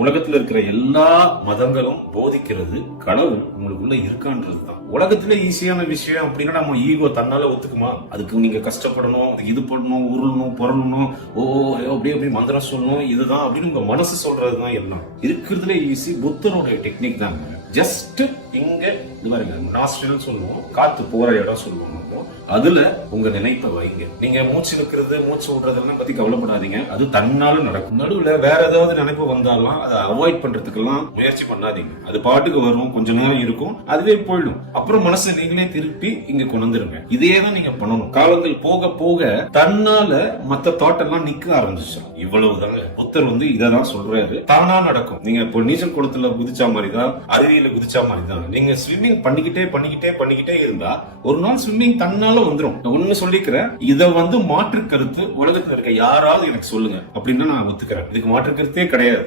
உலகத்துல இருக்கிற எல்லா மதங்களும் போதிக்கிறது கடவுள் உங்களுக்குள்ள இருக்கான்றது தான் உலகத்துல ஈஸியான விஷயம் அப்படின்னா நம்ம ஈகோ தன்னால ஒத்துக்குமா? அதுக்கு நீங்க கஷ்டப்படணும் அதுக்கு இது பண்ணணும் உருளணும் புரளணும் ஓ அப்படியே அப்படியே மந்திரம் சொல்லணும் இதுதான் அப்படின்னு உங்க மனசு சொல்றதுதான் எல்லாம் இருக்கிறதுல ஈஸி புத்தருடைய டெக்னிக் தாங்க. ஜஸ்ட் இங்க இது பாருங்க நாஸ்ட்ரல் சொல்லுவோம் காத்து போற இடம் சொல்லுவோம் அதுல உங்க நினைப்பை வைங்க. நீங்க மூச்சு நிற்கிறது மூச்சு விடுறதெல்லாம் பத்தி கவலைப்படாதீங்க. அது தன்னாலும் நடக்கும். நடுவுல வேற ஏதாவது நினைப்பு வந்தாலும் அதை அவாய்ட் பண்றதுக்கெல்லாம் முயற்சி பண்ணாதீங்க. அது பாட்டுக்கு வரும் கொஞ்ச நேரம் இருக்கும் அதுவே போயிடும். அப்புறம் மனசை நீங்களே திருப்பி இங்க கொண்டு இதே தான் நீங்க பண்ணணும். காலங்கள் போக போக தன்னால மத்த தோட்டம்லாம் நிக்க ஆரம்பிச்சிடும் இவ்வளவுதாங்க. புத்தர் வந்து இதை தான் சொல்றாரு. தானா நடக்கும். நீங்க இப்போ நீச்சல் குளத்துல குதிச்சா மாதிரி தான் அருவியில குதிச்சா மாதிரி தான் நீங்க ஸ்விம்மிங் பண்ணிக்கிட்டே பண்ணிக்கிட்டே பண்ணிக்கிட்டே இருந்தா ஒரு நாள் ஸ்விம்மிங் தன்னால வந்துடும் நான் ஒண்ணு சொல்லிக்கிறேன். இதை வந்து மாற்று கருத்து உலகத்துல இருக்க யாராவது எனக்கு சொல்லுங்க. அப்படின்னு நான் ஒத்துக்கிறேன். இதுக்கு மாற்று கருத்தே கிடையாது.